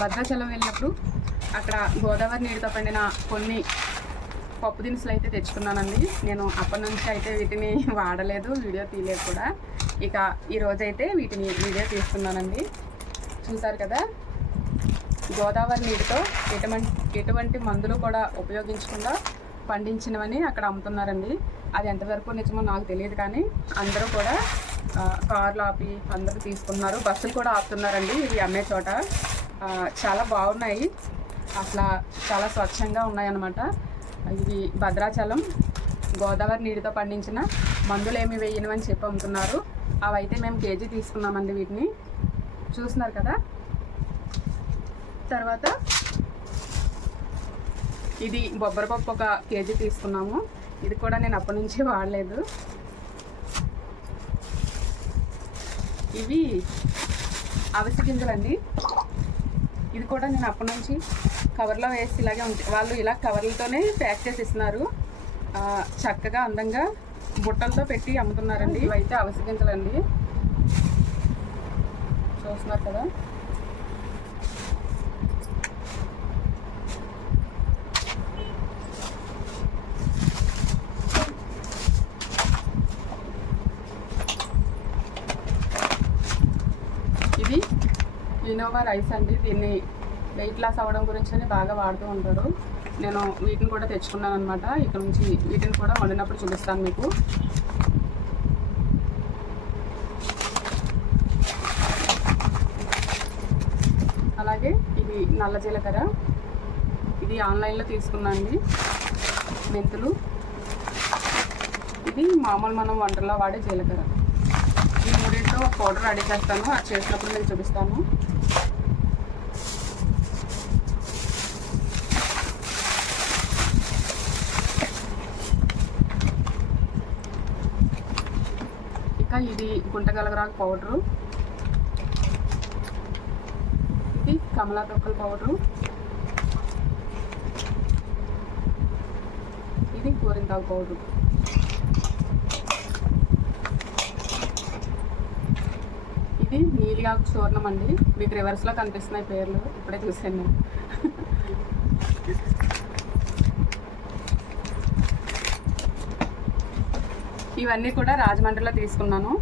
భద్రాచలం వెళ్ళినప్పుడు అక్కడ గోదావరి నీటితో పండిన కొన్ని పప్పు దినుసులు అయితే తెచ్చుకున్నానండి. నేను అప్పటి నుంచి అయితే వీటిని వాడలేదు, వీడియో తీయలేదు కూడా. ఇక ఈరోజైతే వీటిని వీడియో తీస్తున్నానండి. చూసారు కదా, గోదావరి నీటితో ఎటువంటి మందులు కూడా ఉపయోగించకుండా పండించినవని అక్కడ అమ్ముతున్నారండి. అది ఎంతవరకు నిజమో నాకు తెలియదు, కానీ అందరూ కూడా కార్లు ఆపి అందరూ తీసుకున్నారు. బస్సులు కూడా ఆపుతున్నారండి ఇవి అమ్మే చోట. చాలా బాగున్నాయి, అసలు చాలా స్వచ్ఛంగా ఉన్నాయన్నమాట. ఇవి భద్రాచలం గోదావరి నీటితో పండించిన మందులు ఏమి వేయనవని చెప్పి అమ్ముతున్నారు. అవైతే మేము కేజీ తీసుకున్నామండి. వీటిని చూస్తున్నారు కదా. తర్వాత ఇది బొబ్బరపప్పు ఒక కేజీ తీసుకున్నాము. ఇది కూడా నేను అప్పటి నుంచి వాడలేదు. ఇవి అవిసె గింజలండి. ఇది కూడా నేను అప్పటి నుంచి కవర్లో వేసి ఇలాగే ఉంటాయి. వాళ్ళు ఇలా కవర్లతోనే ప్యాక్ చేసి ఇస్తున్నారు. చక్కగా అందంగా బుట్టలతో పెట్టి అమ్ముతున్నారండి. ఇవైతే అవిసె గింజలండి, చూస్తున్నారు కదా. ఇది ఇనోవా రైస్ అండి. దీన్ని వెయిట్ లాస్ అవ్వడం గురించి బాగా వాడుతూ ఉంటారు. నేను వీటిని కూడా తెచ్చుకున్నాను అనమాట. ఇక్కడ నుంచి వీటిని కూడా వండినప్పుడు చూపిస్తాను మీకు. అలాగే ఇది నల్ల జీలకర్ర, ఇది ఆన్లైన్లో తీసుకున్నాను అండి. మెంతులు, ఇది మామూలు మనం వంటల్లో వాడే జీలకర్ర. ఈ మూడింటితో పౌడర్ రెడీ చేస్తాను, అది చేసినప్పుడు నేను చూపిస్తాను. ఇక ఇది గుంటగలగరాకు పౌడరు, ఇది కమలా తొక్కల పౌడరు, ఇది గోరింతాకు పౌడరు. ఇది నీలియాకు చూర్ణం అండి. మీకు రివర్స్లో కనిపిస్తున్నాయి పేర్లు, ఇప్పుడే చూసాను నేను. ఇవన్నీ కూడా రాజమండ్రిలో తీసుకున్నాను.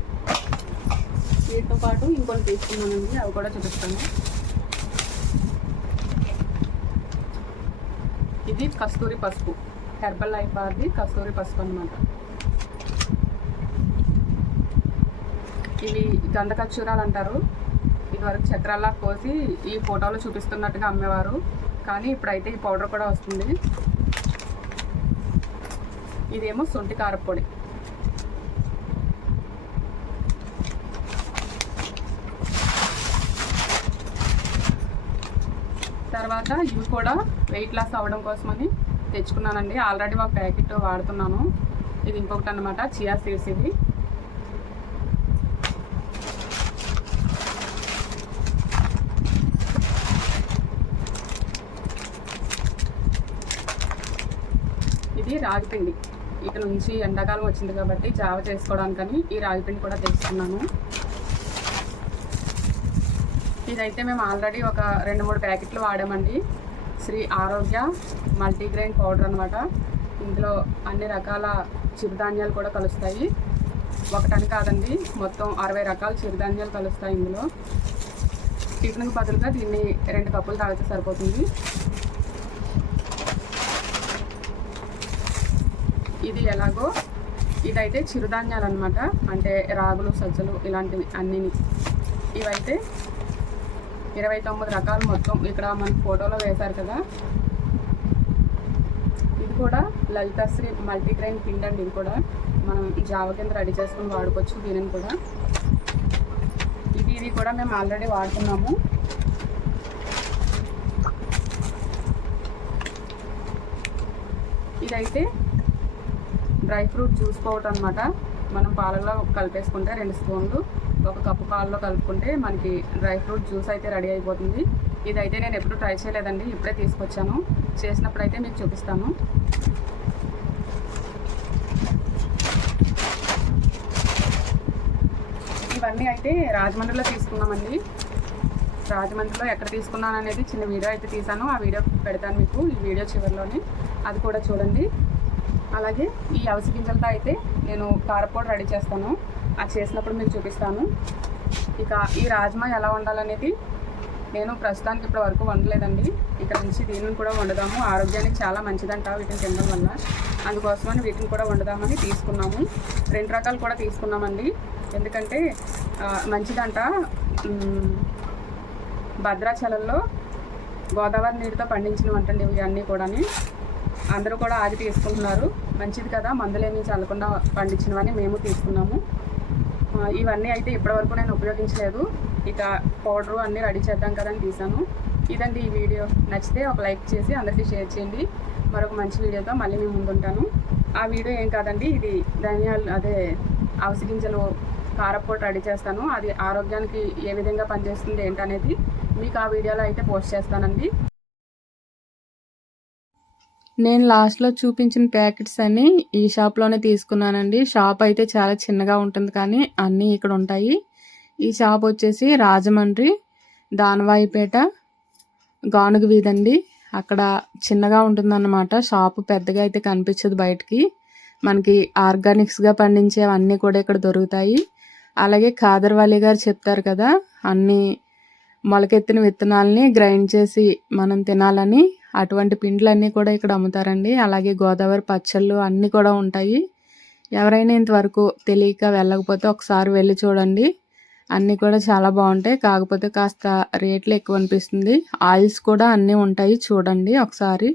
వీటితో పాటు ఇంకొన్ని తీసుకున్నానండి, అవి కూడా చూపిస్తాను. ఇది కస్తూరి పసుపు, హెర్బల్ లైఫ్ వారిది కస్తూరి పసుపు అన్నమాట. ఇవి గంధకచ్చూరాలు అంటారు. ఇదివరకు చక్రాల్లా కోసి ఈ ఫోటోలో చూపిస్తున్నట్టుగా అమ్మేవారు, కానీ ఇప్పుడైతే ఈ పౌడర్ కూడా వస్తుంది. ఇదేమో సొంటి కారపొడి. తర్వాత ఇవి కూడా వెయిట్ లాస్ అవ్వడం కోసమని తెచ్చుకున్నానండి. ఆల్రెడీ ఒక ప్యాకెట్ వాడుతున్నాను. ఇది ఇంకొకటి అన్నమాట, చియా సీడ్స్. ఇది రాగిపిండి. ఇక నుంచి ఎండాకాలం వచ్చింది కాబట్టి జావ చేసుకోవడానికని ఈ రాగిపిండి కూడా తెచ్చుకున్నాను. ఇదైతే మేము ఆల్రెడీ ఒక 2-3 ప్యాకెట్లు వాడామండి. శ్రీ ఆరోగ్య మల్టీగ్రెయిన్ పౌడర్ అనమాట. ఇందులో అన్ని రకాల చిరుధాన్యాలు కూడా కలుస్తాయి. ఒకటని కాదండి, మొత్తం 60 రకాల చిరుధాన్యాలు కలుస్తాయి ఇందులో. టిఫిన్కి బదులుగా దీన్ని 2 కప్పులు తాగితే సరిపోతుంది. ఇది ఎలాగో, ఇదైతే చిరుధాన్యాలు అనమాట, అంటే రాగులు, సజ్జలు ఇలాంటివి అన్నీ. ఇవైతే 29 రకాలు మొత్తం ఇక్కడ మన ఫోటోలో వేశారు కదా. ఇది కూడా లలితాశ్రీ మల్టీగ్రెయిన్ పిండి అండి. ఇది కూడా మనం జావ కింద రెడీ చేసుకుని వాడుకోవచ్చు దీనిని కూడా. ఇది కూడా మేము ఆల్రెడీ వాడుతున్నాము. ఇదైతే డ్రై ఫ్రూట్ జ్యూస్ పౌడర్ అనమాట. మనం పాలలో కలిపేసుకుంటే 2 స్పూన్లు 1 కప్పు పాలలో కలుపుకుంటే మనకి డ్రై ఫ్రూట్ జ్యూస్ అయితే రెడీ అయిపోతుంది. ఇదైతే నేను ఎప్పుడు ట్రై చేయలేదండి, ఇప్పుడే తీసుకొచ్చాను. చేసినప్పుడు అయితే మీకు చూపిస్తాను. ఇవన్నీ అయితే రాజమండ్రిలో తీసుకున్నామండి. రాజమండ్రిలో ఎక్కడ తీసుకున్నాను అనేది చిన్న వీడియో అయితే తీసాను. ఆ వీడియో పెడతాను మీకు ఈ వీడియో చివరిలోని, అది కూడా చూడండి. అలాగే ఈ అవిసె గింజలతో అయితే నేను కారపొడి రెడీ చేస్తాను, అది చేసినప్పుడు మీకు చూపిస్తాను. ఇక ఈ రాజ్మా ఎలా వండాలనేది నేను ప్రస్తుతానికి ఇప్పటి వరకు వండలేదండి. ఇక్కడ నుంచి దీనిని కూడా వండుదాము, ఆరోగ్యానికి చాలా మంచిదంట వీటిని తినడం వల్ల. అందుకోసమని వీటిని కూడా వండుదామని తీసుకున్నాము. 2 రకాలు కూడా తీసుకున్నామండి, ఎందుకంటే మంచిదంట. భద్రాచలంలో గోదావరి నీటితో పండించినవి అంటండి ఇవి అన్నీ కూడా. అందరూ కూడా ఆది తీసుకుంటున్నారు, మంచిది కదా, మందులేమీ చల్లకుండా పండించినవని మేము తీసుకున్నాము. ఇవన్నీ అయితే ఇప్పటివరకు నేను ఉపయోగించలేదు. ఇక పౌడరు అన్నీ రెడీ చేద్దాం కదా అని తీసాను. ఇదండి ఈ వీడియో. నచ్చితే ఒక లైక్ చేసి అందరికీ షేర్ చేయండి. మరొక మంచి వీడియోతో మళ్ళీ మేము ముందుంటాను. ఆ వీడియో ఏం కాదండి, ఇది ధనియాలు అవిసె గింజలు కారపొడి రెడీ చేస్తాను. అది ఆరోగ్యానికి ఏ విధంగా పనిచేస్తుంది ఏంటనేది మీకు ఆ వీడియోలో అయితే పోస్ట్ చేస్తానండి. నేను లాస్ట్లో చూపించిన ప్యాకెట్స్ అన్నీ ఈ షాప్లోనే తీసుకున్నానండి. షాప్ అయితే చాలా చిన్నగా ఉంటుంది, కానీ అన్నీ ఇక్కడ ఉంటాయి. ఈ షాప్ వచ్చేసి రాజమండ్రి దానవాయిపేట గానుగ వీధండి. అక్కడ చిన్నగా ఉంటుందన్నమాట షాపు, పెద్దగా అయితే కనిపించదు బయటికి. మనకి ఆర్గానిక్స్గా పండించేవన్నీ కూడా ఇక్కడ దొరుకుతాయి. అలాగే ఖాదర్వాలి గారు చెప్తారు కదా, అన్నీ మొలకెత్తిన విత్తనాలని గ్రైండ్ చేసి మనం తినాలని, అటువంటి పిండ్లన్నీ కూడా ఇక్కడ అమ్ముతారండి. అలాగే గోదావరి పచ్చళ్ళు అన్నీ కూడా ఉంటాయి. ఎవరైనా ఇంతవరకు తెలియక వెళ్ళకపోతే ఒకసారి వెళ్ళి చూడండి, అన్నీ కూడా చాలా బాగుంటాయి. కాకపోతే కాస్త రేట్లు ఎక్కువ అనిపిస్తుంది. ఆయిల్స్ కూడా అన్నీ ఉంటాయి, చూడండి ఒకసారి.